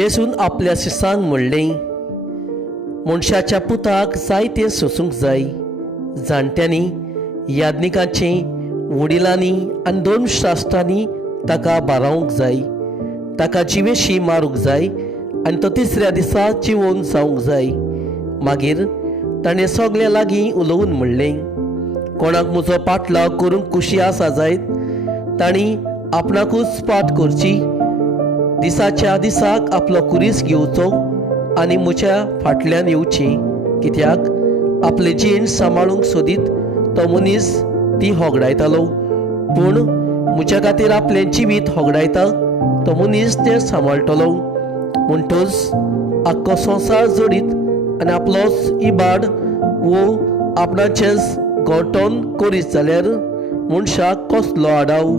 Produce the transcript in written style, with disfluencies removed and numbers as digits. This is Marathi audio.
जेजून आपल्या शिसांक म्हणलें, मनशाच्या पुताक जायतें सोसूंक जाय. जाणट्यांनी, याज्ञिकांचें, वडिलांनी आनी 2 शास्त्रांनी ताका बारावंक जाय. ताका जिवेशी मारूंक जाय आनी तो 3ऱ्या दिसा जिवोवन जावंक जाय. मागीर ताणें सगल्या लागीं उलोवन म्हणलें, कोणाक म्हजो पाटलाव करूंक खुशी आसा जायत तांणी आपणाकूच पाट करची. दिसाच्या दिसाक आपलो कुरीस घेवचो आनी म्हज्या फाटल्यान येवचें. कित्याक आपले जीण सांबाळूंक सोदीत तो मनीस ती होगडायतालो, पूण म्हज्या खातीर आपलें जिवीत होगडायता तो मनीस तें सांबाळटलो. म्हणटच आख्खो संवसार जोडीत आनी आपलोच इबाड वो आपणाचेंच गोठोन करीत जाल्यार मनशाक कसलो आडाव.